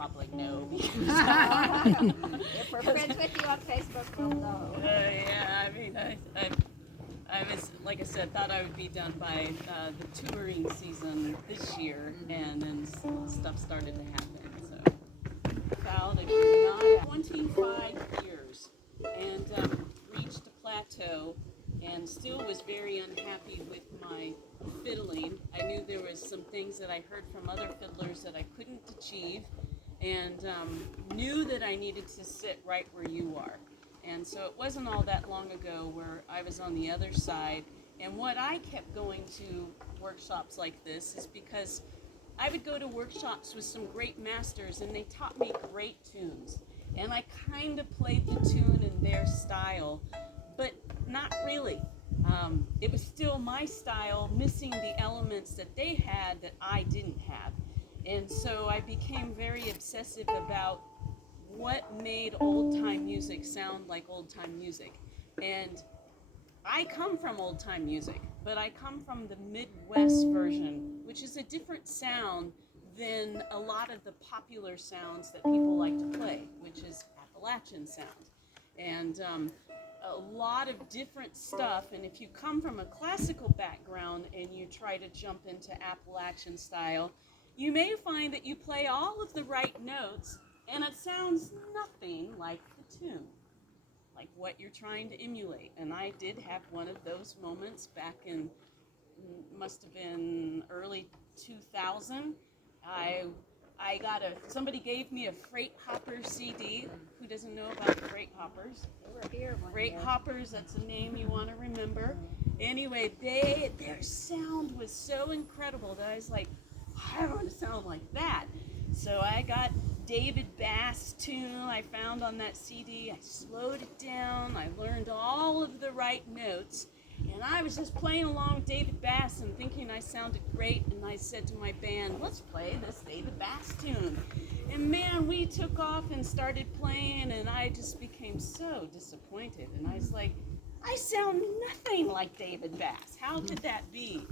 probably know because If we're friends with you on Facebook, we'll know. yeah, I mean, I was, like I said, thought I would be done by the touring season this year, and then stuff started to happen. So, found if you're not at 25 years, and reached a plateau, and still was very unhappy with my fiddling. I knew there was some things that I heard from other fiddlers that I couldn't achieve, and knew that I needed to sit right where you are. And so it wasn't all that long ago where I was on the other side. And what I kept going to workshops like this is because I would go to workshops with some great masters and they taught me great tunes. And I kind of played the tune in their style, but not really. It was still my style, missing the elements that they had that I didn't have. And so I became very obsessive about what made old-time music sound like old-time music. And I come from old-time music, but I come from the Midwest version, which is a different sound than a lot of the popular sounds that people like to play, which is Appalachian sound. And a lot of different stuff, and if you come from a classical background and you try to jump into Appalachian style, you may find that you play all of the right notes, and it sounds nothing like the tune, like what you're trying to emulate. And I did have one of those moments back in, must have been early 2000. I got somebody gave me a Freight Hopper CD. Who doesn't know about Freight Hoppers? They were here one Freight day. Hoppers, that's a name you want to remember. Anyway, their sound was so incredible that I was like, I want to sound like that. So I got David Bass tune I found on that CD. I slowed it down. I learned all of the right notes. And I was just playing along with David Bass and thinking I sounded great. And I said to my band, let's play this David Bass tune. And man, we took off and started playing, and I just became so disappointed. And I was like, I sound nothing like David Bass. How could that be?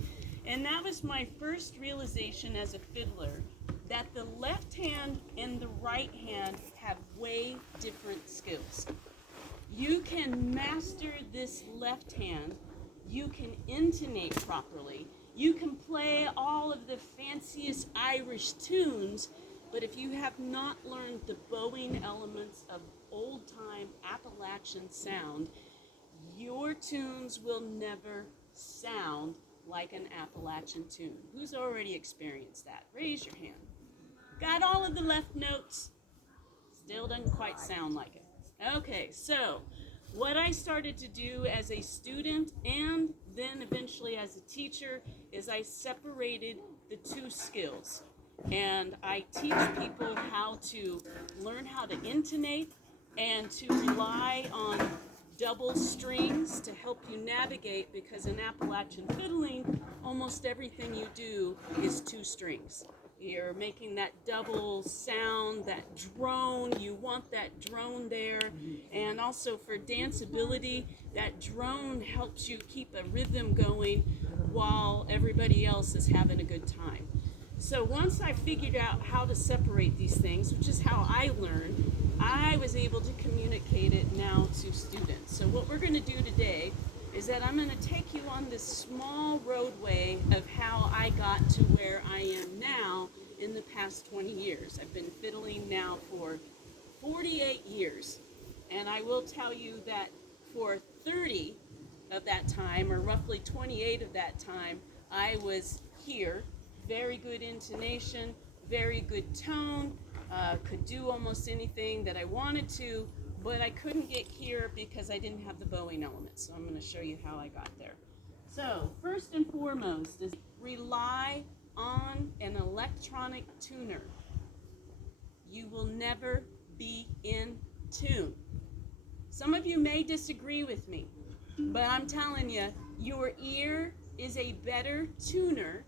And that was my first realization as a fiddler, that the left hand and the right hand have way different skills. You can master this left hand, you can intonate properly, you can play all of the fanciest Irish tunes, but if you have not learned the bowing elements of old-time Appalachian sound, your tunes will never sound like an Appalachian tune. Who's already experienced that? Raise your hand. Got all of the left notes, still doesn't quite sound like it. Okay, so what I started to do as a student and then eventually as a teacher is I separated the two skills. And I teach people how to learn how to intonate and to rely on double strings to help you navigate, because in Appalachian fiddling, almost everything you do is two strings. You're making that double sound, that drone. You want that drone there. And also for danceability, that drone helps you keep a rhythm going while everybody else is having a good time. So once I figured out how to separate these things, which is how I learned, I was able to communicate it now to students. So what we're going to do today is that I'm going to take you on this small roadway of how I got to where I am now in the past 20 years. I've been fiddling now for 48 years. And I will tell you that for 30 of that time, or roughly 28 of that time, I was here. Very good intonation, very good tone, could do almost anything that I wanted to, but I couldn't get here because I didn't have the bowing element. So I'm going to show you how I got there. So first and foremost is rely on an electronic tuner. You will never be in tune. Some of you may disagree with me, but I'm telling you, your ear is a better tuner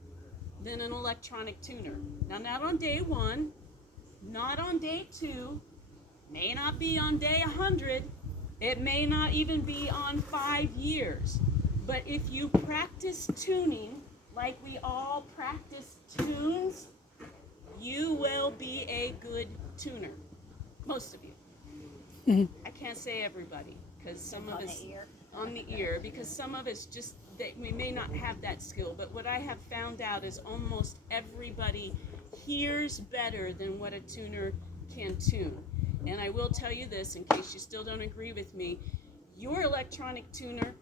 than an electronic tuner. Now, not on day one, not on day two, may not be on day 100, it may not even be on 5 years. But if you practice tuning like we all practice tunes, you will be a good tuner. Most of you. I can't say everybody, because some of us on the ear, because some of us just, that we may not have that skill. But what I have found out is almost everybody hears better than what a tuner can tune. And I will tell you this, in case you still don't agree with me, your electronic tuner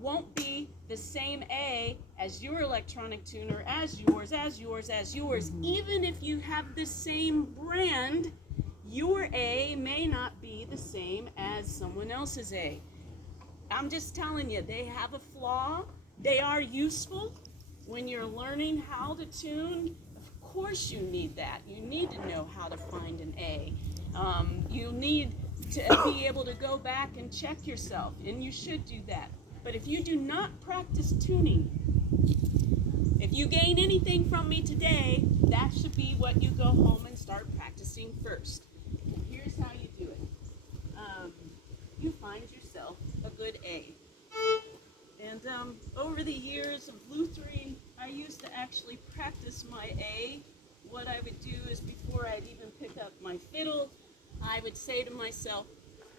won't be the same A as your electronic tuner, as yours, as yours, as yours. Even if you have the same brand, your A may not be the same as someone else's A. I'm just telling you, they have a flaw. They are useful when you're learning how to tune. Of course you need that. You need to know how to find an A. You need to be able to go back and check yourself, and you should do that. But if you do not practice tuning, if you gain anything from me today, that should be what you go home and start practicing first. Here's how you do it. You find yourself a good A. And over the years of Luthering, I used to actually practice my A. What I would do is, before I'd even pick up my fiddle, I would say to myself,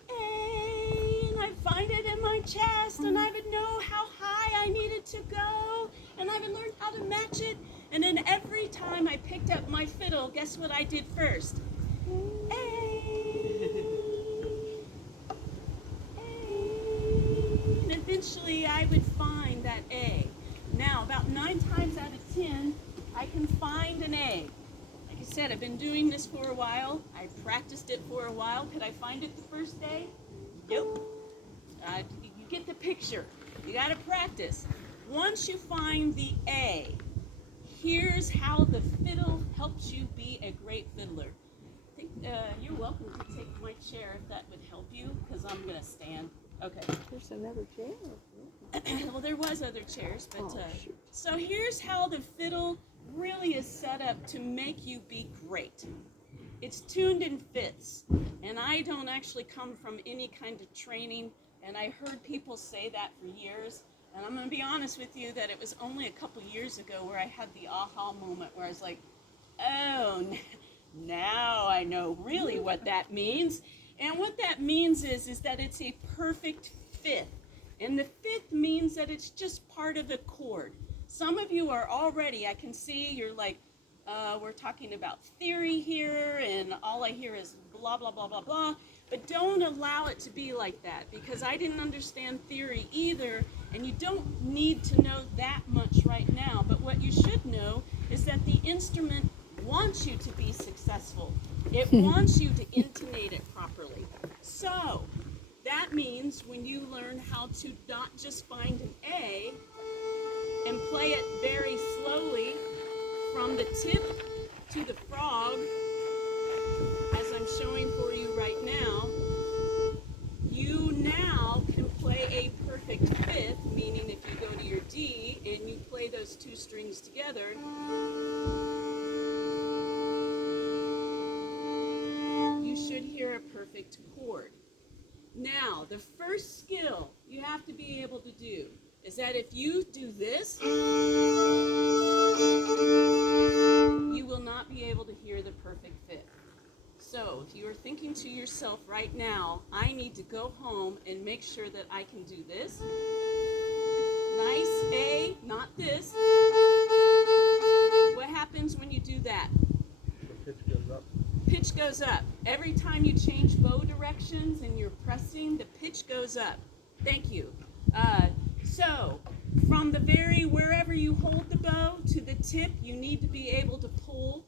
A, and I'd find it in my chest, and I would know how high I needed to go, and I would learn how to match it. And then every time I picked up my fiddle, guess what I did first? And eventually I would find that A. Now, about 9 times out of 10, I can find an A. Like I said, I've been doing this for a while. I practiced it for a while. Could I find it the first day? Nope. You get the picture. You got to practice. Once you find the A, here's how the fiddle helps you be a great fiddler. I think you're welcome to take my chair if that would help you, because I'm going to stand. Okay. There's another chair. Well, there was other chairs, but so here's how the fiddle really is set up to make you be great. It's tuned in fifths, and I don't actually come from any kind of training, and I heard people say that for years, and I'm going to be honest with you that it was only a couple years ago where I had the aha moment where I was like, oh, now I know really what that means. And what that means is that it's a perfect fifth. And the fifth means that it's just part of the chord. Some of you are already, I can see you're like, we're talking about theory here, and all I hear is blah, blah, blah, blah, blah. But don't allow it to be like that, because I didn't understand theory either, and you don't need to know that much right now. But what you should know is that the instrument wants you to be successful. It wants you to intonate it properly. So that means when you learn how to not just find an A and play it very slowly from the tip to the frog, as I'm showing for you right now, you now can play a perfect fifth, meaning if you go to your D and you play those 2 strings together, you should hear a perfect chord. Now, the first skill you have to be able to do is that if you do this, you will not be able to hear the perfect fifth. So, if you are thinking to yourself right now, I need to go home and make sure that I can do this. Nice A, not this. What happens when you do that? The pitch goes up. Pitch goes up. Every time you change bow directions and you're pressing, the pitch goes up. Thank you. So, from the wherever you hold the bow to the tip, you need to be able to pull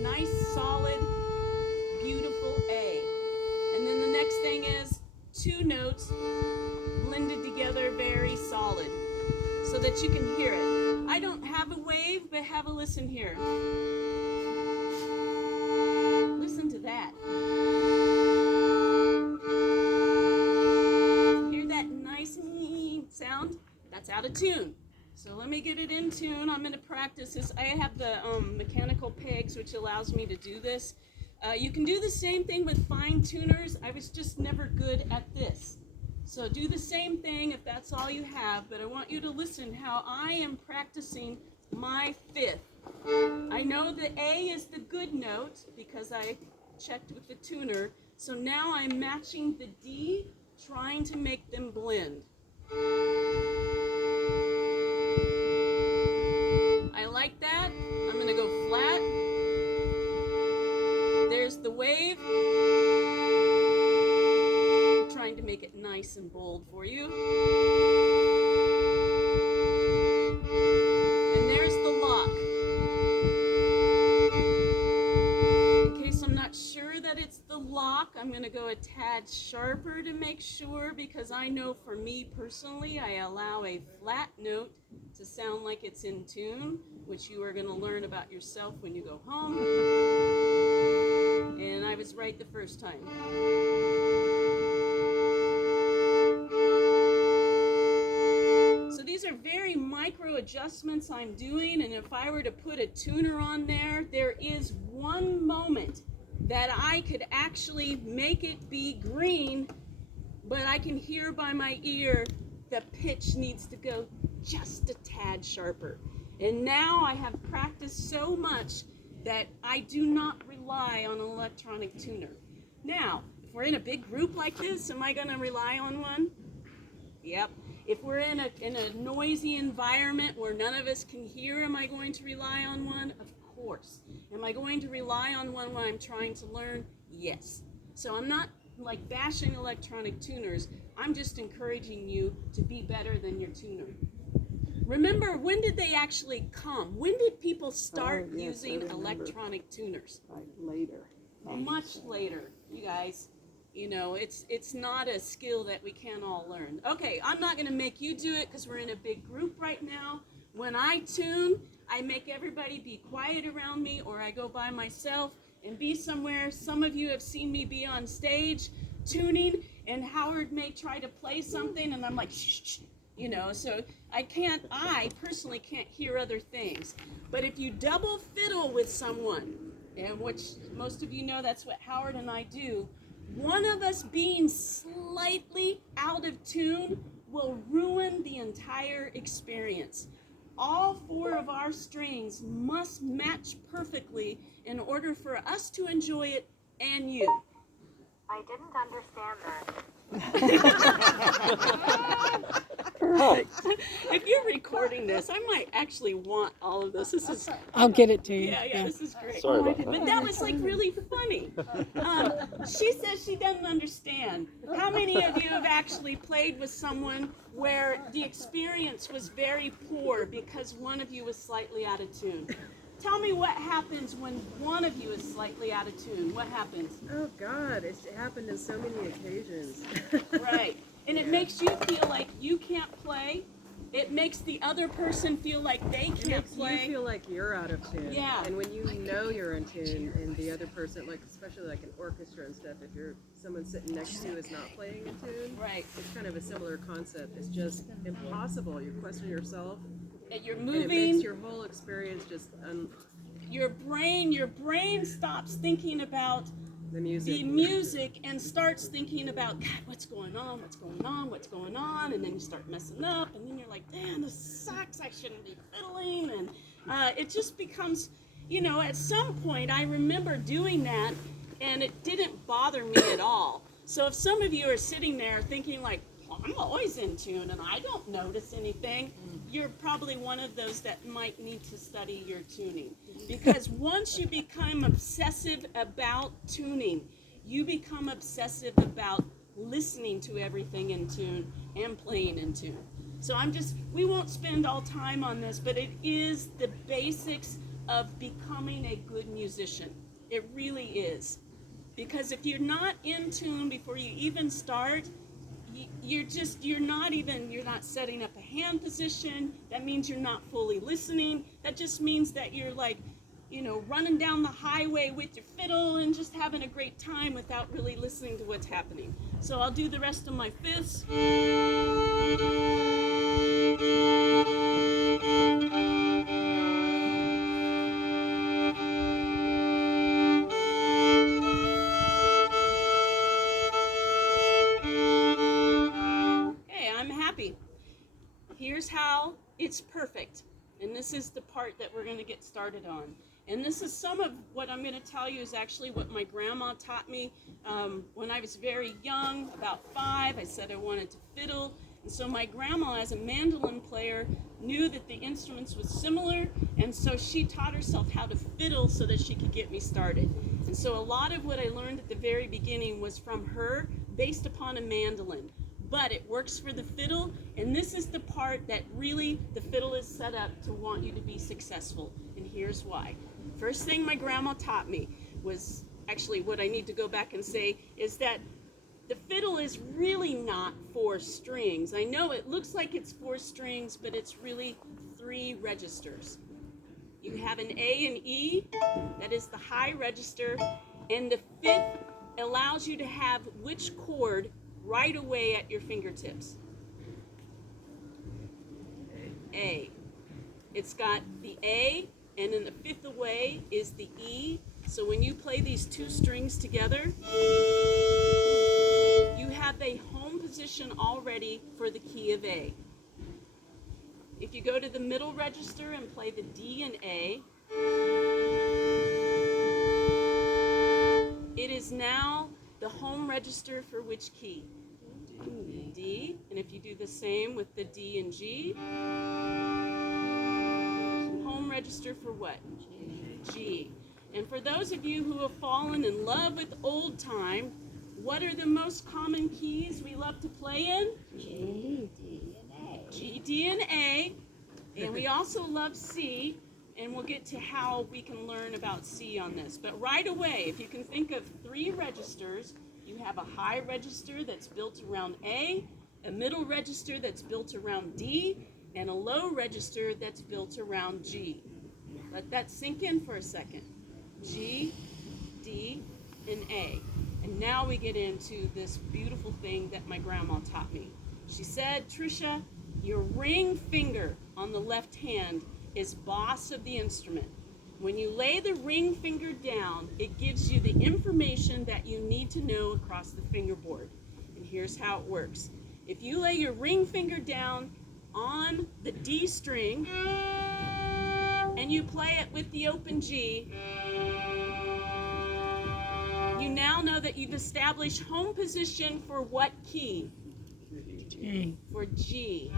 nice, solid, beautiful A. And then the next thing is 2 notes blended together very solid so that you can hear it. I don't have a wave, but have a listen here. Listen to that. Hear that nice sound? That's out of tune. So let me get it in tune. I'm going to practice this. I have the mechanical pegs, which allows me to do this. You can do the same thing with fine tuners. I was just never good at this. So do the same thing if that's all you have, but I want you to listen how I am practicing my fifth. I know the A is the good note because I checked with the tuner. So now I'm matching the D, trying to make them blend. I like that. I'm going to go flat. There's the wave. I'm trying to make it nice and bold for you. And there's the lock. In case I'm not sure that it's the lock, I'm going to go a tad sharper to make sure, because I know for me personally, I allow a flat note to sound like it's in tune, which you are going to learn about yourself when you go home. And I was right the first time. So these are very micro adjustments I'm doing, and if I were to put a tuner on there, there is one moment that I could actually make it be green, but I can hear by my ear the pitch needs to go just a tad sharper. And now I have practiced so much that I do not rely on an electronic tuner. Now, if we're in a big group like this, am I going to rely on one? Yep. If we're in a noisy environment where none of us can hear, am I going to rely on one? Of course. Am I going to rely on one when I'm trying to learn? Yes. So I'm not like bashing electronic tuners. I'm just encouraging you to be better than your tuner. Remember, when did they actually come? When did people start using electronic tuners? Like later. Much later, you guys. You know, it's not a skill that we can all learn. Okay, I'm not going to make you do it because we're in a big group right now. When I tune, I make everybody be quiet around me, or I go by myself and be somewhere. Some of you have seen me be on stage tuning, and Howard may try to play something, and I'm like, shh, shh, you know, so I personally can't hear other things. But if you double fiddle with someone, and which most of you know that's what Howard and I do, one of us being slightly out of tune will ruin the entire experience. All 4 of our strings must match perfectly in order for us to enjoy it and you. I didn't understand that. Perfect. If you're recording this, I might actually want all of this. This is. I'll get it to you. Yeah, this is great. Sorry about that. But that was like really funny. She says she doesn't understand. How many of you have actually played with someone where the experience was very poor because one of you was slightly out of tune? Tell me what happens when one of you is slightly out of tune. What happens? Oh God, it's happened on so many occasions. Right. And it makes you feel like you can't play. It makes the other person feel like they It can't makes play. you feel like you're out of tune. Yeah. And when you know you're in tune and the other person, like especially like an orchestra and stuff, if you're someone sitting next to you is not playing in tune, Right. it's kind of a similar concept. It's just impossible. You question yourself, And you're and it moving. makes your whole experience just Your brain stops thinking about the music. the music and starts thinking about, God, what's going on, and then you start messing up, and then you're like, damn, this sucks, I shouldn't be fiddling, and it just becomes, you know, at some point, I remember doing that, and it didn't bother me at all. So if some of you are sitting there thinking like, well, I'm always in tune, and I don't notice anything, you're probably one of those that might need to study your tuning. Because once you become obsessive about tuning, you become obsessive about listening to everything in tune and playing in tune. So we won't spend all time on this, but it is the basics of becoming a good musician. It really is. Because if you're not in tune before you even start, you're not setting up a hand position. That means you're not fully listening. That just means that you're like, you know, running down the highway with your fiddle and just having a great time without really listening to what's happening. So I'll do the rest of my fifths. Here's how it's perfect. And this is the part that we're going to get started on. And this is some of what I'm going to tell you is actually what my grandma taught me when I was very young, about 5. I said I wanted to fiddle. And so my grandma, as a mandolin player, knew that the instruments was similar, and so she taught herself how to fiddle so that she could get me started. And so a lot of what I learned at the very beginning was from her, based upon a mandolin. But it works for the fiddle, and this is the part that really the fiddle is set up to want you to be successful. And here's why. First thing my grandma taught me was, actually what I need to go back and say, is that the fiddle is really not 4 strings. I know it looks like it's 4 strings, but it's really 3 registers. You have an A and E, that is the high register, and the 5th allows you to have which chord right away at your fingertips. A. It's got the A, and then the 5th away is the E. So when you play these 2 strings together, you have a home position already for the key of A. If you go to the middle register and play the D and A, it is now the home register for which key? D. And if you do the same with the D and G, home register for what? G. And for those of you who have fallen in love with old time, what are the most common keys we love to play in? G, D, and A. G, D, and A. And we also love C, and we'll get to how we can learn about C on this. But right away, if you can think of 3 registers, you have a high register that's built around A, a middle register that's built around D, and a low register that's built around G. Let that sink in for a second. G, D, and A. And now we get into this beautiful thing that my grandma taught me. She said, Tricia, your ring finger on the left hand is boss of the instrument. When you lay the ring finger down, it gives you the information that you need to know across the fingerboard. And here's how it works. If you lay your ring finger down on the D string and you play it with the open G, you now know that you've established home position for what key? G. For G.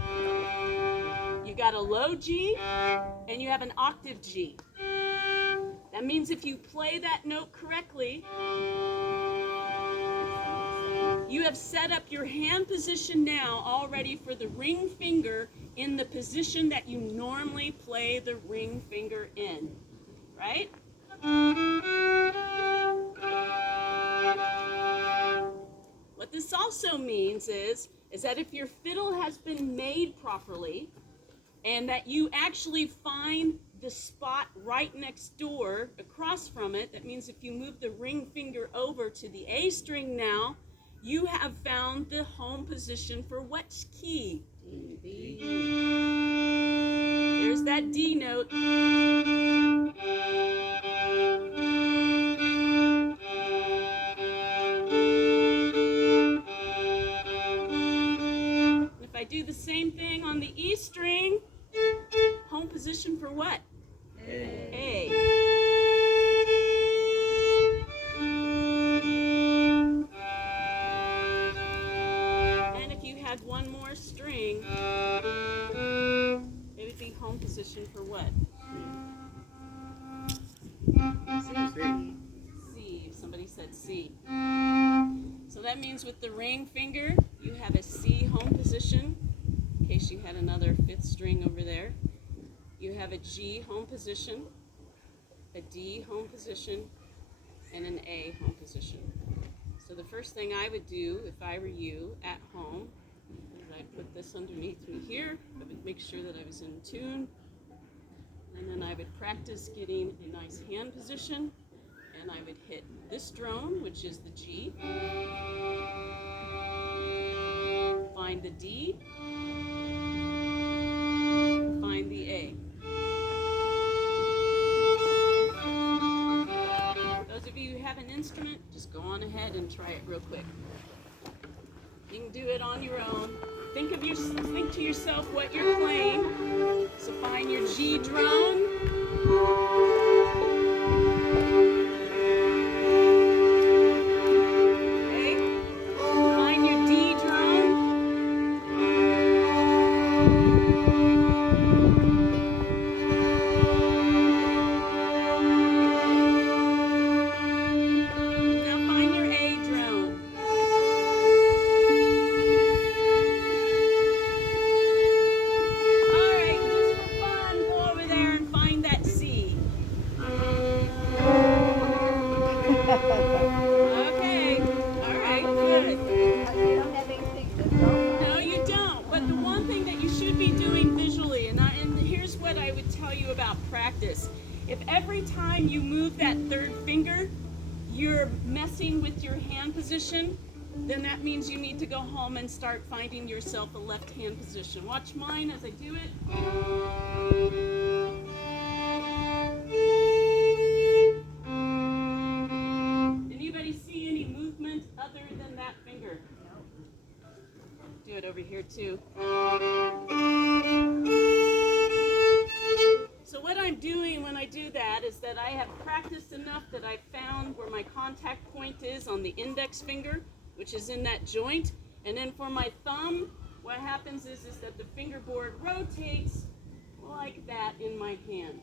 You got a low G and you have an octave G. That means if you play that note correctly, you have set up your hand position now already for the ring finger in the position that you normally play the ring finger in, right? What this also means is that if your fiddle has been made properly and that you actually find the spot right next door across from it, that means if you move the ring finger over to the A string now, you have found the home position for what key? D. There's that D note. If I do the same thing on the E string, home position for what? A. And if you had one more string, it would be home position for what? C. Somebody said C. So that means with the ring finger, you have a C home position, in case you had another 5th string over there. You have a G home position, a D home position, and an A home position. So the first thing I would do if I were you at home is I'd put this underneath me here. I would make sure that I was in tune. And then I would practice getting a nice hand position. And I would hit this drone, which is the G. Find the D. Find the A. Those of you who have an instrument, just go on ahead and try it real quick. You can do it on your own. Think to yourself what you're playing. So find your G drone. every time you move that third finger, you're messing with your hand position, then that means you need to go home and start finding yourself a left hand position. Watch mine as I do it. Anybody see any movement other than that finger? No. Do it over here too. So what I'm doing when I do that is that I have practiced enough that I've found where my contact point is on the index finger, which is in that joint. And then for my thumb, what happens is that the fingerboard rotates like that in my hand.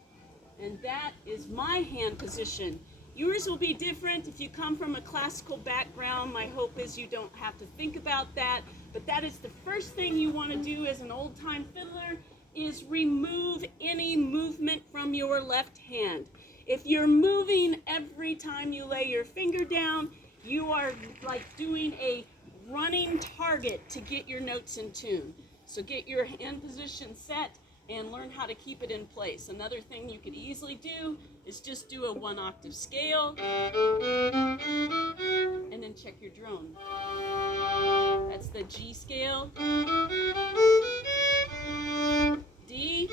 And that is my hand position. Yours will be different. If you come from a classical background, my hope is you don't have to think about that. But that is the first thing you want to do as an old-time fiddler, is remove any movement from your left hand. If you're moving every time you lay your finger down, you are like doing a running target to get your notes in tune. So get your hand position set and learn how to keep it in place. Another thing you could easily do is just do a 1-octave scale and then check your drone. That's the G scale. D.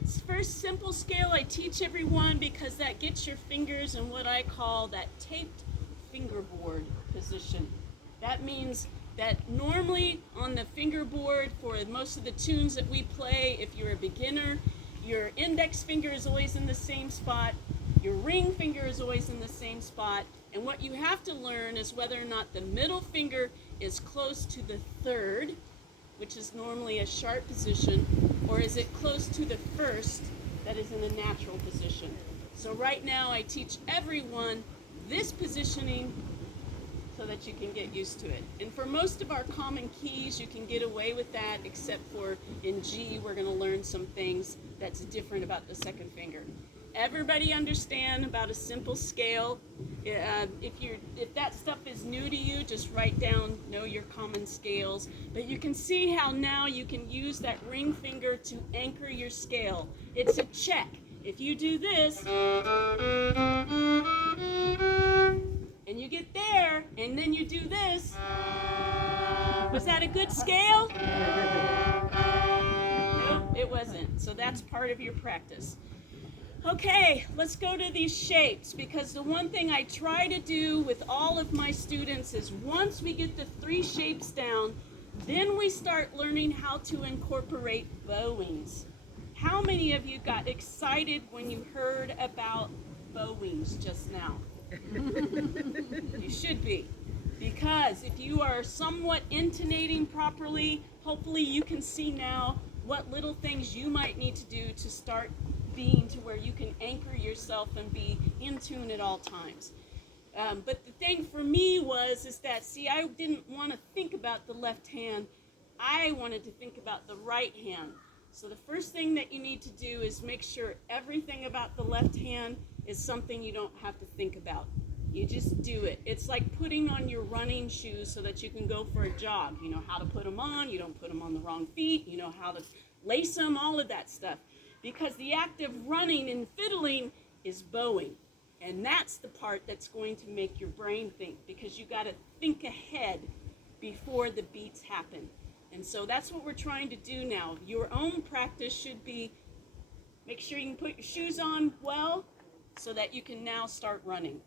It's the first simple scale I teach everyone because that gets your fingers in what I call that taped fingerboard position. That means that normally on the fingerboard for most of the tunes that we play, if you're a beginner, your index finger is always in the same spot, your ring finger is always in the same spot, and what you have to learn is whether or not the middle finger is close to the third, which is normally a sharp position, or is it close to the first that is in a natural position. So right now I teach everyone this positioning so that you can get used to it. And for most of our common keys, you can get away with that, except for in G, we're going to learn some things that's different about the second finger. Everybody understand about a simple scale? If that stuff is new to you, just write down, know your common scales. But you can see how now you can use that ring finger to anchor your scale. It's a check. If you do this, and you get there, and then you do this, was that a good scale? Nope, it wasn't. So that's part of your practice. Okay, let's go to these shapes, because the one thing I try to do with all of my students is once we get the 3 shapes down, then we start learning how to incorporate bowings. How many of you got excited when you heard about bowings just now? You should be, because if you are somewhat intonating properly, hopefully you can see now what little things you might need to do to start being to where you can anchor yourself and be in tune at all times. But the thing for me is that, see, I didn't want to think about the left hand. I wanted to think about the right hand. So the first thing that you need to do is make sure everything about the left hand is something you don't have to think about. You just do it. It's like putting on your running shoes so that you can go for a jog. You know how to put them on. You don't put them on the wrong feet. You know how to lace them, all of that stuff. Because the act of running and fiddling is bowing. And that's the part that's going to make your brain think, because you got to think ahead before the beats happen. And so that's what we're trying to do now. Your own practice should be, make sure you can put your shoes on well so that you can now start running.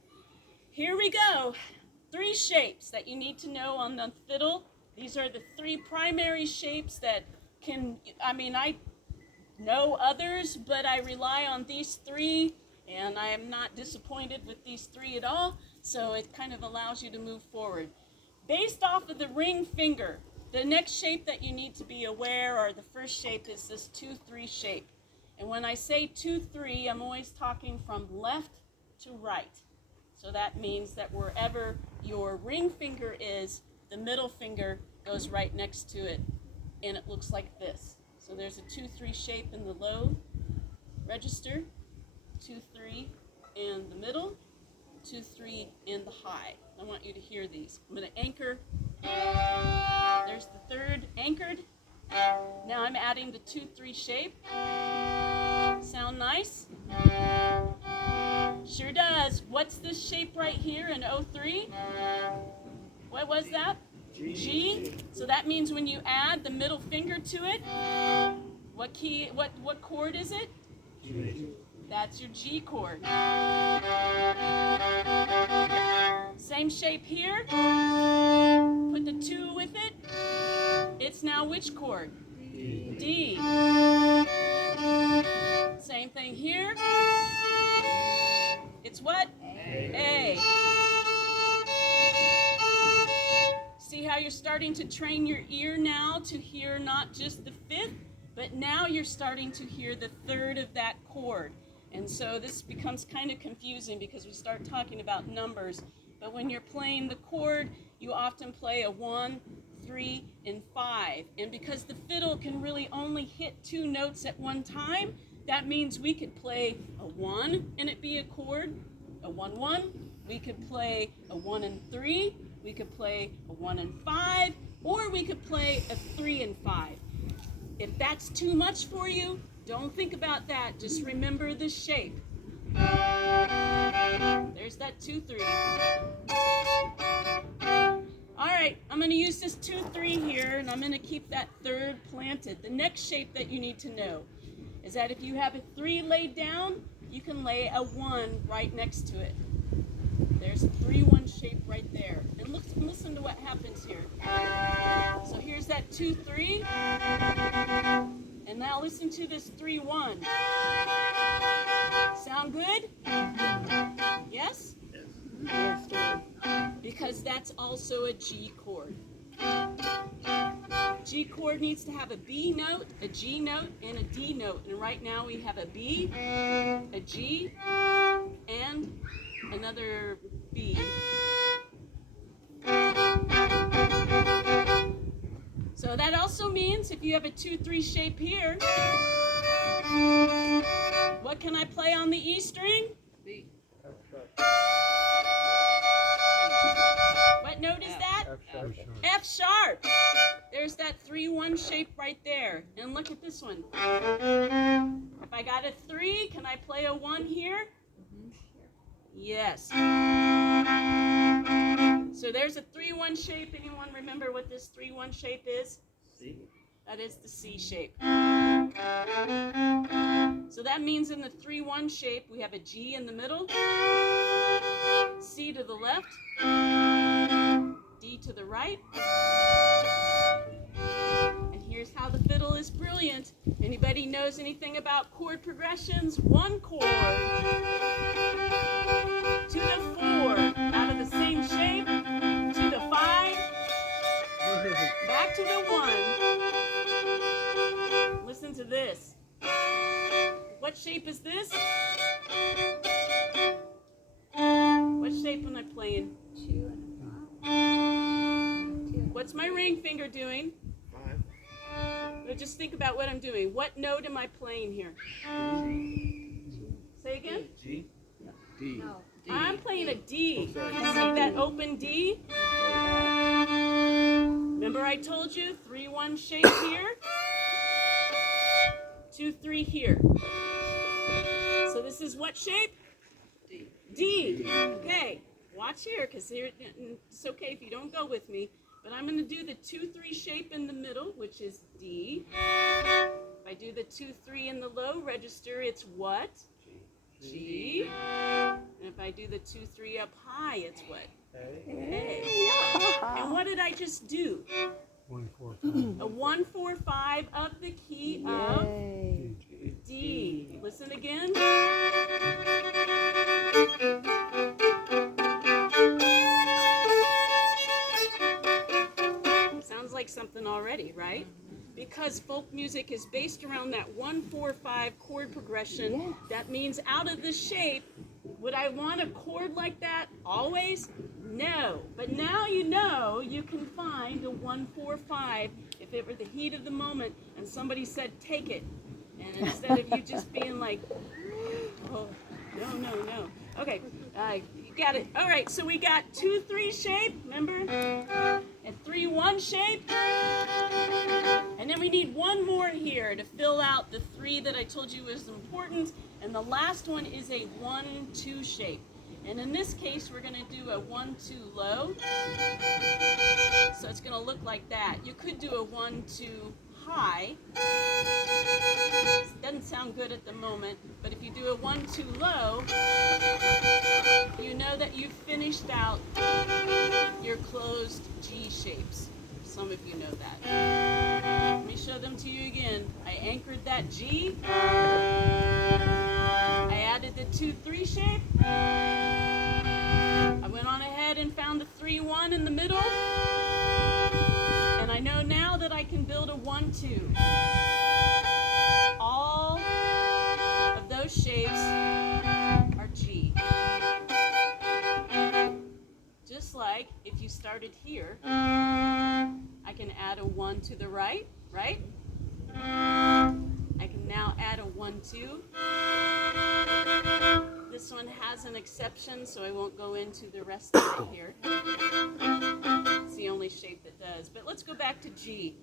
Here we go. 3 shapes that you need to know on the fiddle. These are the 3 primary shapes that can, I know others, but I rely on these 3, and I am not disappointed with these 3 at all, so it kind of allows you to move forward. Based off of the ring finger, the next shape that you need to be aware, or the first shape, is this 2-3 shape. And when I say 2-3, I'm always talking from left to right. So that means that wherever your ring finger is, the middle finger goes right next to it, and it looks like this. So there's a 2-3 shape in the low register, 2-3 in the middle, 2-3 in the high. I want you to hear these. I'm going to anchor. There's the third anchored. Now I'm adding the 2-3 shape. Sound nice? Sure does. What's this shape right here in 03? What was that? G. So that means when you add the middle finger to it, what key, what chord is it? G. That's your G chord. Same shape here. Put the 2 with it. It's now which chord? D. Same thing here. It's what? A. See how you're starting to train your ear now to hear not just the 5th, but now you're starting to hear the 3rd of that chord. And so this becomes kind of confusing because we start talking about numbers. But when you're playing the chord, you often play a 1, 3, and 5. And because the fiddle can really only hit 2 notes at one time, that means we could play a 1 and it be a chord, a 1, 1. We could play a 1 and 3. We could play a 1 and 5. Or we could play a 3 and 5. If that's too much for you, don't think about that. Just remember the shape. There's that 2, 3. All right, I'm going to use this 2, 3 here, and I'm going to keep that 3rd planted. The next shape that you need to know is that if you have a 3 laid down, you can lay a 1 right next to it. There's a 3-1 shape right there. And listen to what happens here. So here's that 2, 3. And now listen to this 3-1. Sound good? Yes? Yes. Because that's also a G chord. G chord needs to have a B note, a G note, and a D note. And right now we have a B, a G, and another B. So that also means if you have a 2, 3 shape here, what can I play on the E string? B. F sharp. What note is that? F sharp. F sharp. There's that 3-1 shape right there. And look at this one. If I got a 3, can I play a 1 here? Yes. So there's a 3-1 shape. Anyone remember what this 3-1 shape is? C. That is the C shape. So that means in the 3-1 shape, we have a G in the middle, C to the left, D to the right. And here's how the fiddle is brilliant. Anybody knows anything about chord progressions? 1 chord to the 4, out of the same shape, to the 5, back to the 1. Listen to this. What shape is this? What shape am I playing? 2 and 5. What's my ring finger doing? 5. Well, just think about what I'm doing. What note am I playing here? Say again? G. D. No. I'm playing a D. Oh, sorry. You see that open D? Remember I told you 3-1 shape here, 2, 3 here. So this is what shape? D. D. Okay, watch here, because it's okay if you don't go with me, but I'm going to do the 2, 3 shape in the middle, which is D. If I do the 2, 3 in the low register, it's what? G. And if I do the 2, 3 up high, it's what? A. A. And what did I just do? 1, 4, 5. A 1, 4, 5 of the key of D. Listen again. Sounds like something already, right? Because folk music is based around that 1, 4, 5 chord progression, that means out of the shape, would I want a chord like that always? No. But now you know you can find a 1, 4, 5 if it were the heat of the moment and somebody said, take it. And instead of you just being like, oh, no. Okay, you got it. All right, so we got 2, 3 shape, remember? A 3, 1 shape, a And then we need one more here to fill out the 3 that I told you was important. And the last one is a 1-2 shape. And in this case, we're going to do a 1-2 low. So it's going to look like that. You could do a 1-2 high. It doesn't sound good at the moment, but if you do a 1-2 low, you know that you've finished out your closed G shapes. Some of you know that. Let me show them to you again. I anchored that G. I added the 2-3 shape. I went on ahead and found the 3-1 in the middle. And I know now that I can build a 1-2. All of those shapes are G. Just like if you started here, I can add a 1 to the right, right? I can now add a 1-2. This one has an exception, so I won't go into the rest of it here. It's the only shape that does. But let's go back to G.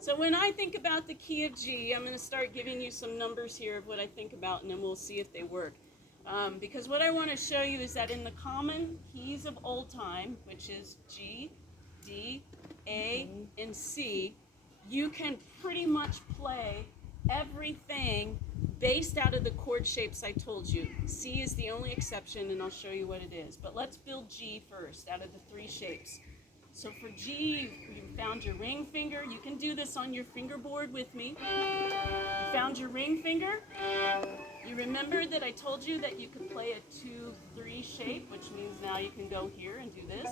So when I think about the key of G, I'm going to start giving you some numbers here of what I think about, and then we'll see if they work. Because what I want to show you is that in the common keys of old time, which is G, D, A, and C, you can pretty much play everything based out of the chord shapes I told you. C is the only exception, and I'll show you what it is. But let's build G first out of the 3 shapes. So for G, you found your ring finger. You can do this on your fingerboard with me. You found your ring finger. You remember that I told you that you could play a 2-3 shape, which means now you can go here and do this.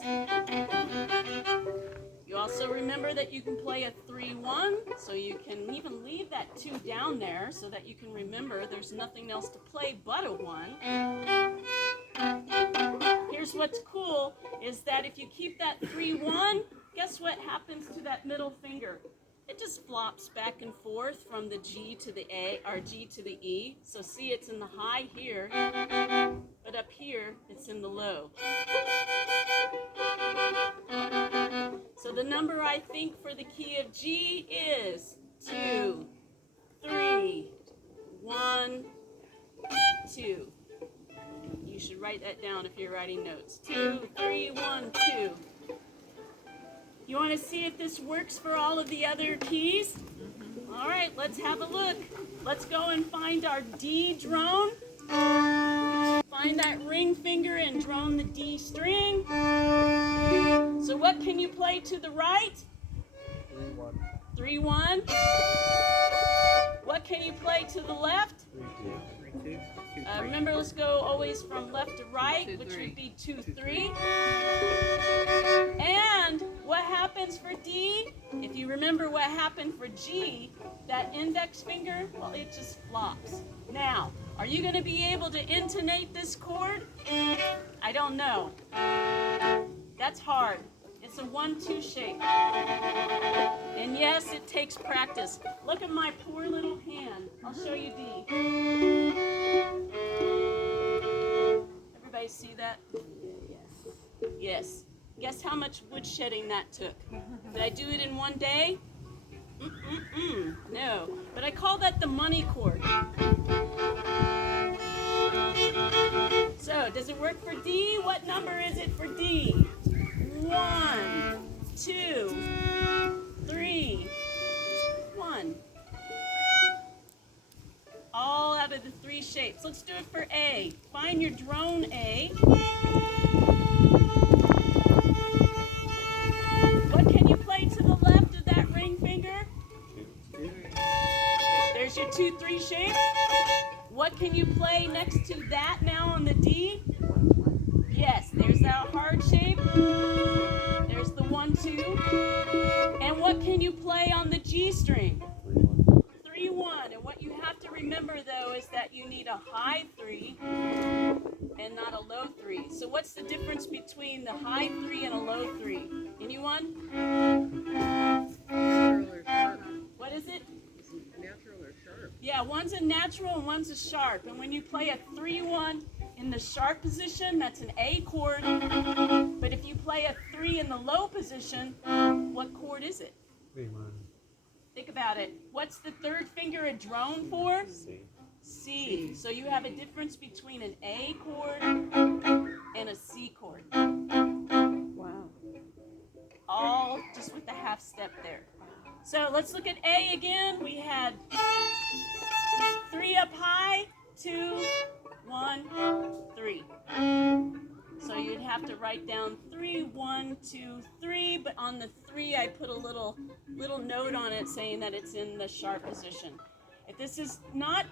You also remember that you can play a 3-1, so you can even leave that 2 down there so that you can remember there's nothing else to play but a 1. Here's what's cool is that if you keep that 3-1, guess what happens to that middle finger? It just flops back and forth from the G to the A, or G to the E. So see, it's in the high here, but up here, it's in the low. So the number I think for the key of G is 2, 3, 1, 2. You should write that down if you're writing notes. 2, 3, 1, 2. You want to see if this works for all of the other keys? All right, let's have a look. Let's go and find our D drone. Find that ring finger and drone the D string. So what can you play to the right? 3-1. What can you play to the left? 3-2. Remember, let's go always from left to right, which would be 2-3. And what happens for D? If you remember what happened for G, that index finger, well, it just flops. Now, are you going to be able to intonate this chord? I don't know. That's hard. It's a 1-2 shape. And yes, it takes practice. Look at my poor little hand. I'll show you D. Everybody see that? Yes. Yes. Guess how much woodshedding that took? Did I do it in one day? No. But I call that the money chord. So, does it work for D? What number is it for D? 1, 2, 3, 1. All out of the 3 shapes. Let's do it for A. Find your drone A. What can you play to the left of that ring finger? There's your 2-3 shape. What can you play next to that now on the D? Yes, there's that hard shape. There's the 1-2. And what can you play on the G string? 3-1. And what you have to remember, though, is that you need a high 3 and not a low 3. So what's the difference between the high 3 and a low 3? Anyone? Natural or sharp? What is it? Is it natural or sharp? Yeah, one's a natural and one's a sharp. And when you play a 3-1 in the sharp position, that's an A chord. But if you play a 3 in the low position, what chord is it? B minor. Think about it. What's the third finger a drone for? C. C. So you have a difference between an A chord and a C chord. Wow. All just with the half step there. So let's look at A again. We had 3 up high, 2, 1, 3. So you'd have to write down 3, 1, 2, 3, but on the 3 I put a little note on it saying that it's in the sharp position. If this is not,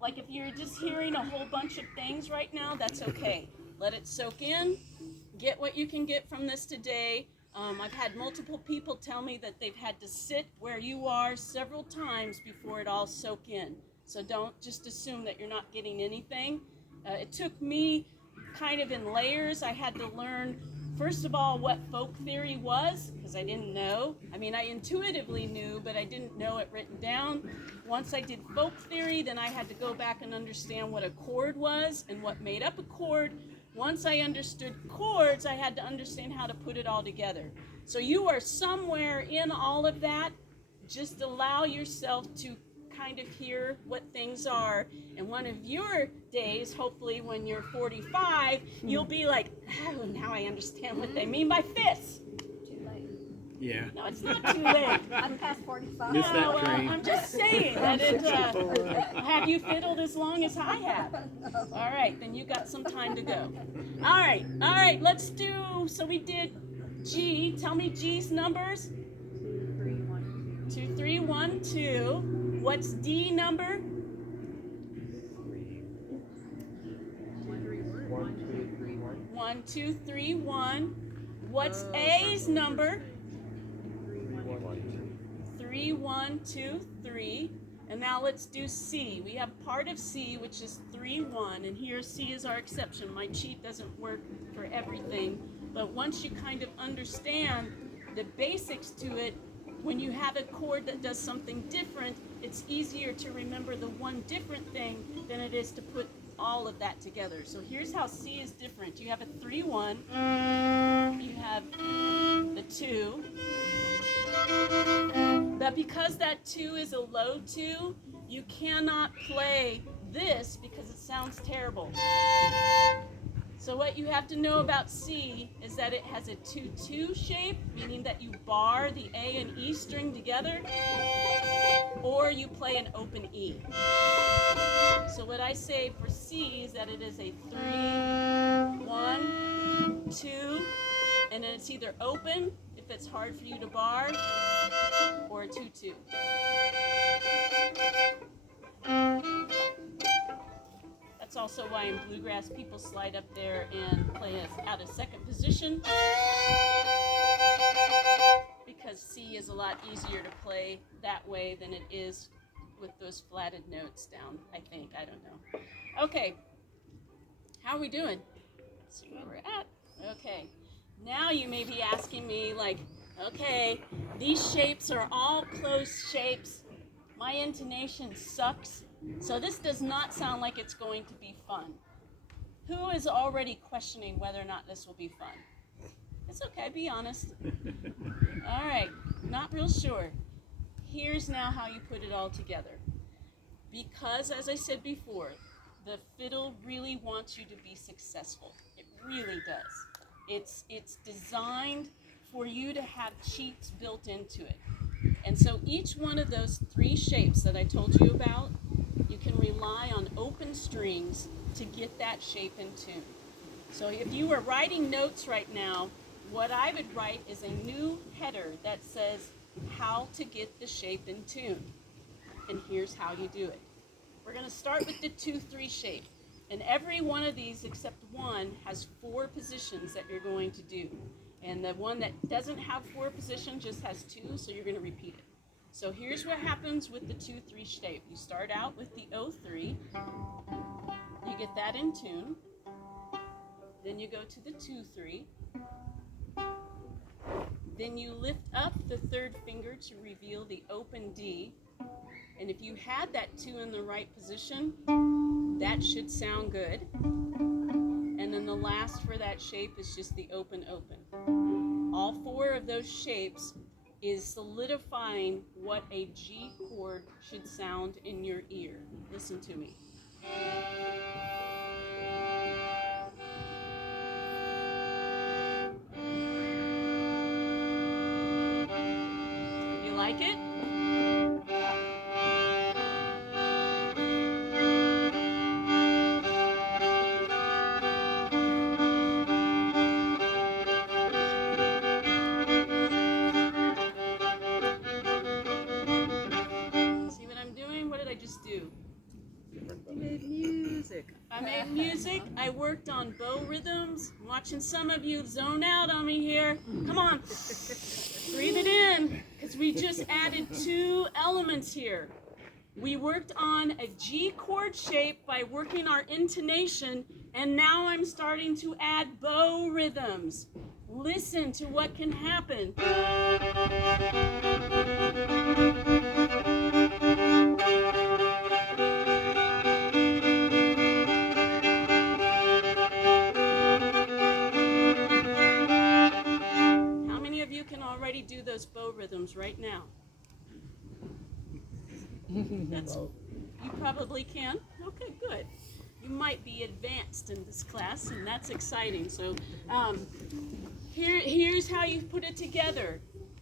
like if you're just hearing a whole bunch of things right now, that's okay. Let it soak in, get what you can get from this today. I've had multiple people tell me that they've had to sit where you are several times before it all soak in. So don't just assume that you're not getting anything. It took me kind of in layers. I had to learn, first of all, what folk theory was, because I didn't know. I mean, I intuitively knew, but I didn't know it written down. Once I did folk theory, then I had to go back and understand what a chord was and what made up a chord. Once I understood chords, I had to understand how to put it all together. So you are somewhere in all of that. Just allow yourself to kind of hear what things are. And one of your days, hopefully when you're 45, you'll be like, oh, now I understand what they mean by fists. Too late. Yeah. No, it's not too late. I'm past 45. Missed that No, train. I'm just saying that it, have you fiddled as long as I have? All right, then you got some time to go. All right, let's do, so we did G. Tell me G's numbers. 2, 3, 1, 2. What's D number? 1, 2, 3, 1. What's A's number? 3, 1, 2, 3. And now let's do C. We have part of C, which is 3, 1. And here C is our exception. My cheat doesn't work for everything. But once you kind of understand the basics to it, when you have a chord that does something different, it's easier to remember the one different thing than it is to put all of that together. So here's how C is different. You have a 3, 1. You have the 2. But because that 2 is a low 2, you cannot play this because it sounds terrible. So what you have to know about C is that it has a 2-2 shape, meaning that you bar the A and E string together, or you play an open E. So what I say for C is that it is a 3, 1, 2, and then it's either open, if it's hard for you to bar, or a 2-2. That's also why in bluegrass people slide up there and play out of second position, because C is a lot easier to play that way than it is with those flatted notes down, I think. I don't know. Okay, how are we doing? Let's see where we're at. Okay, now you may be asking me, like, okay, these shapes are all close shapes. My intonation sucks. So this does not sound like it's going to be fun. Who is already questioning whether or not this will be fun? It's okay, be honest. All right, not real sure. Here's now how you put it all together. Because, as I said before, the fiddle really wants you to be successful. It really does. It's designed for you to have cheats built into it. And so each one of those 3 shapes that I told you about, you can rely on open strings to get that shape in tune. So if you were writing notes right now, what I would write is a new header that says how to get the shape in tune. And here's how you do it. We're going to start with the 2-3 shape. And every one of these except one has 4 positions that you're going to do. And the one that doesn't have 4 positions just has 2, so you're going to repeat it. So here's what happens with the 2-3 shape. You start out with the 0-3. You get that in tune. Then you go to the 2-3. Then you lift up the 3rd finger to reveal the open D. And if you had that 2 in the right position, that should sound good. And then the last for that shape is just the open, open. All 4 of those shapes, is solidifying what a G chord should sound in your ear. Listen to me. You like it? See what I'm doing? What did I just do? You made music. I made music. I worked on bow rhythms. I'm watching some of you zone out on me here. Come on. Breathe it in, because we just added 2 elements here. We worked on a G chord shape by working our intonation, and now I'm starting to add bow rhythms. Listen to what can happen. How many of you can already do those bow rhythms right now? You probably can. Okay, good. You might be advanced in this class, and that's exciting. So here's how you put it together.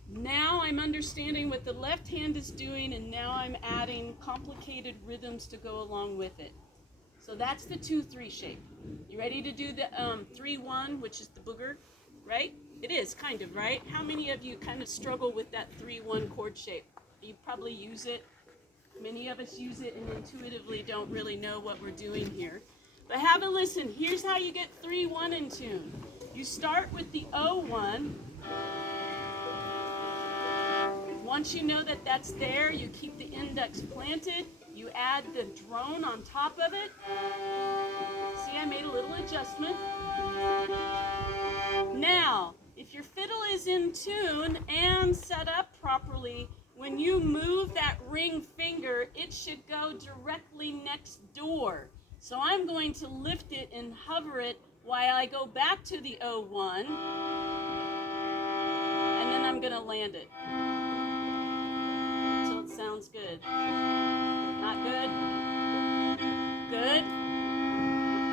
Now I'm understanding what the left hand is doing, and now I'm adding complicated rhythms to go along with it. So that's the 2-3 shape. You ready to do the 3-1, which is the booger, right? It is, kind of, right? How many of you kind of struggle with that 3-1 chord shape? You probably use it. Many of us use it and intuitively don't really know what we're doing here. But have a listen. Here's how you get 3-1 in tune. You start with the O1. Once you know that that's there, you keep the index planted. You add the drone on top of it. See, I made a little adjustment. Now, if your fiddle is in tune and set up properly, when you move that ring finger, it should go directly next door. So I'm going to lift it and hover it while I go back to the O1, and then I'm going to land it. So it sounds good. Not good? Good?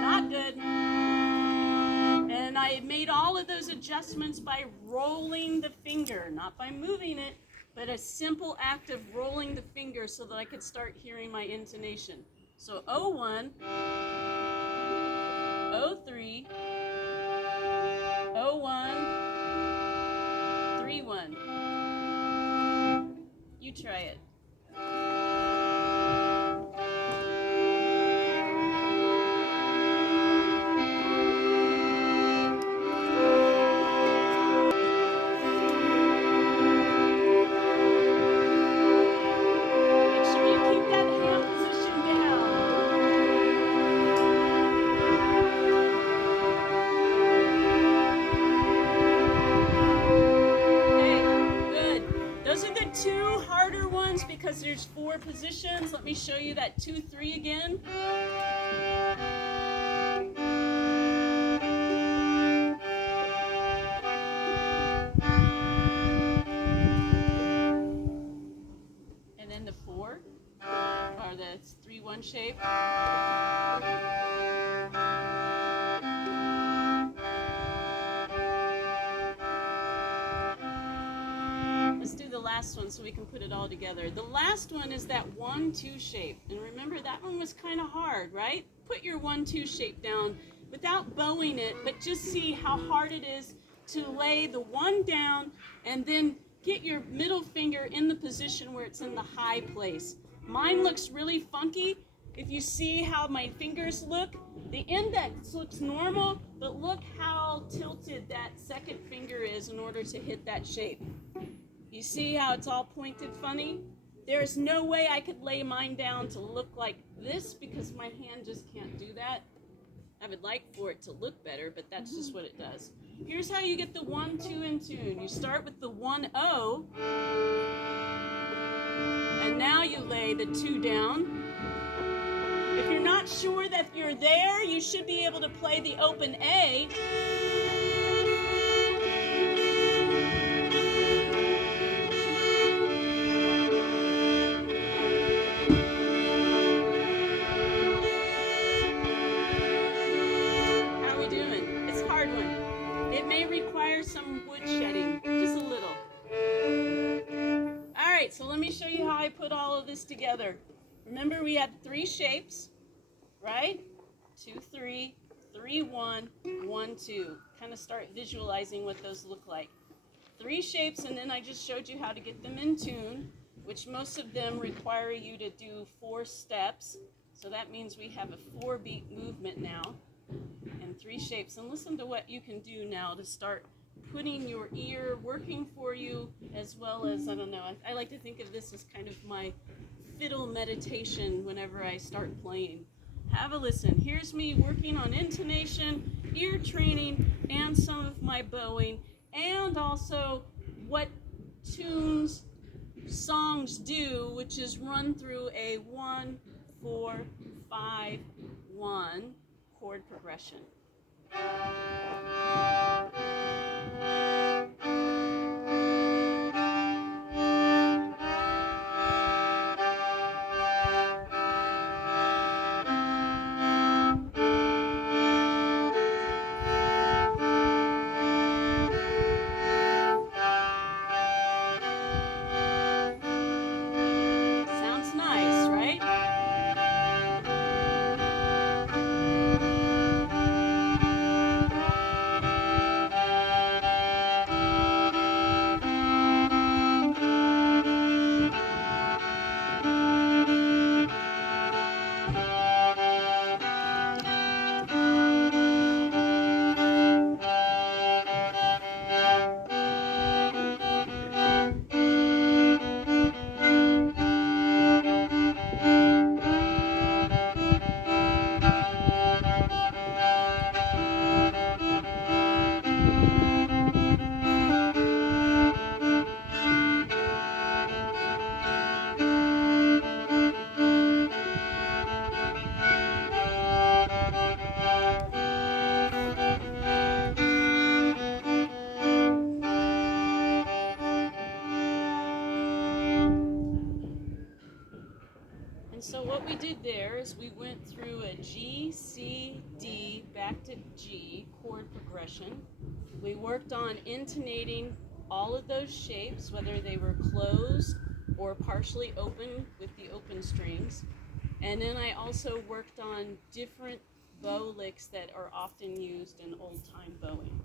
Not good. And I made all of those adjustments by rolling the finger, not by moving it, but a simple act of rolling the finger so that I could start hearing my intonation. So O1, O3, O1, 3-1. You try it. Make sure you keep that hand position down. Okay, good. Those are the 2 harder ones because there's 4 positions. Let me show you that 2-3 again. And then the 4 are the 3-1 shape. Let's do the last one so we can put it all together. The last one is that 1-2 shape. And remember, that one was kind of hard, right? Put your 1-2 shape down without bowing it, but just see how hard it is to lay the 1 down and then get your middle finger in the position where it's in the high place. Mine looks really funky. If you see how my fingers look, the index looks normal, but look how tilted that second finger is in order to hit that shape. You see how it's all pointed funny? There's no way I could lay mine down to look like this because my hand just can't do that. I would like for it to look better, but that's just what it does. Here's how you get the 1-2 in tune. You start with the 1-0, and now you lay the 2 down. If you're not sure that you're there, you should be able to play the open A. some wood shedding, just a little. All right, so let me show you how I put all of this together. Remember, we had 3 shapes, right? 2, 3, 3, 1, 1, 2. Kind of start visualizing what those look like. 3 shapes, and then I just showed you how to get them in tune, which most of them require you to do 4 steps. So that means we have a 4-beat movement now, and 3 shapes. And listen to what you can do now to start putting your ear working for you, as well as, I don't know, I like to think of this as kind of my fiddle meditation whenever I start playing. Have a listen. Here's me working on intonation, ear training, and some of my bowing, and also what tunes songs do, which is run through a 1, 4, 5, 1 chord progression. Sounds nice, right? And so what we did there is we went through a G, C, D, back to G chord progression. We worked on intonating all of those shapes, whether they were closed or partially open with the open strings. And then I also worked on different bow licks that are often used in old-time bowing.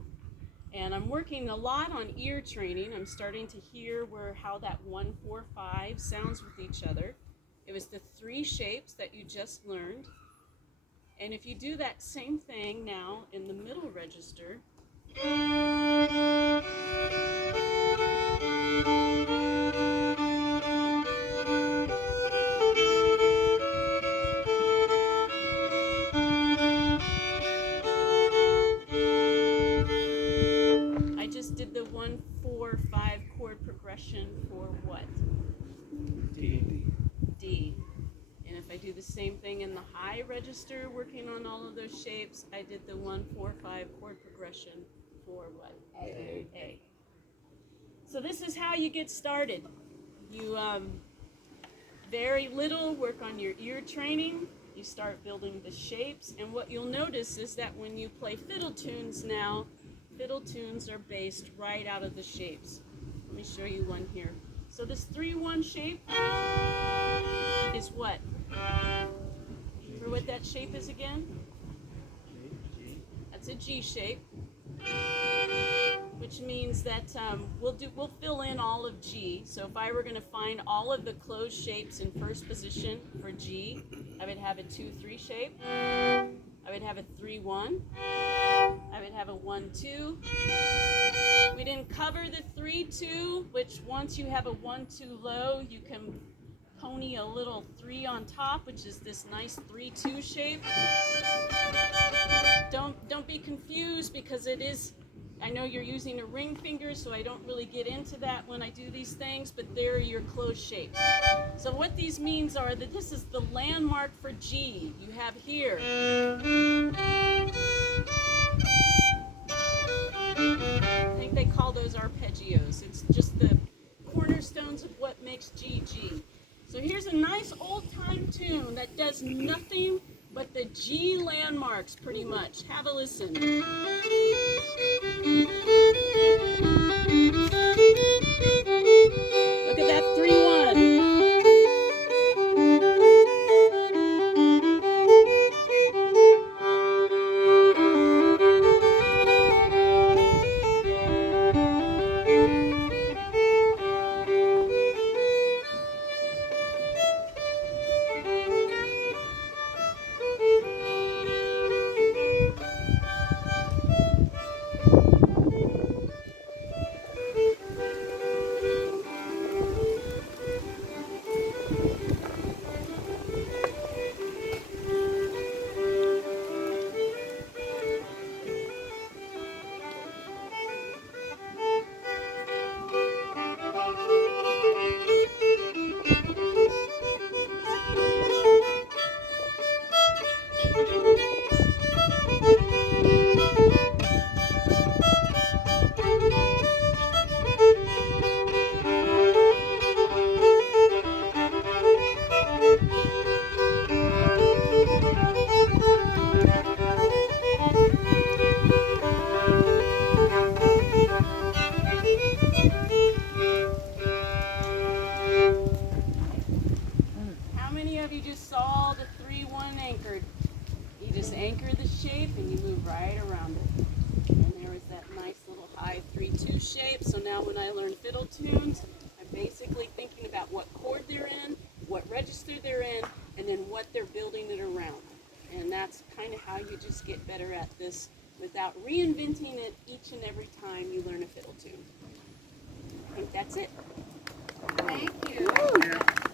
And I'm working a lot on ear training. I'm starting to hear how that 1, 4, 5 sounds with each other. It was the 3 shapes that you just learned. And if you do that same thing now in the middle register, I just did the 1, 4, 5 chord progression for what? D. D. And if I do the same thing in the high register, working on all of those shapes, I did the 1, 4, 5 chord progression for what? A. A. So this is how you get started. You very little work on your ear training. You start building the shapes, and what you'll notice is that when you play fiddle tunes now, fiddle tunes are based right out of the shapes. Let me show you one here. So this 3-1 shape is what? Remember what that shape is again? G. That's a G shape, which means that we'll fill in all of G. So if I were going to find all of the closed shapes in first position for G, I would have a 2-3 shape. I would have a 3-1. I would have a 1-2. We didn't cover the 3-2, which once you have a 1-2 low, you can pony a little 3 on top, which is this nice 3-2 shape. Don't be confused, because it is, I know you're using a ring finger, so I don't really get into that when I do these things, but they're your closed shapes. So what these means are that this is the landmark for G. You have here. I think they call those arpeggios. It's just the cornerstones of what makes G G. So here's a nice old-time tune that does nothing but the G landmarks, pretty much. Have a listen. you just saw the 3-1 anchored. You just anchor the shape and you move right around it. And there was that nice little high 3-2 shape. So now when I learn fiddle tunes, I'm basically thinking about what chord they're in, what register they're in, and then what they're building it around. And that's kind of how you just get better at this without reinventing it each and every time you learn a fiddle tune. I think that's it. Thank you. Yeah.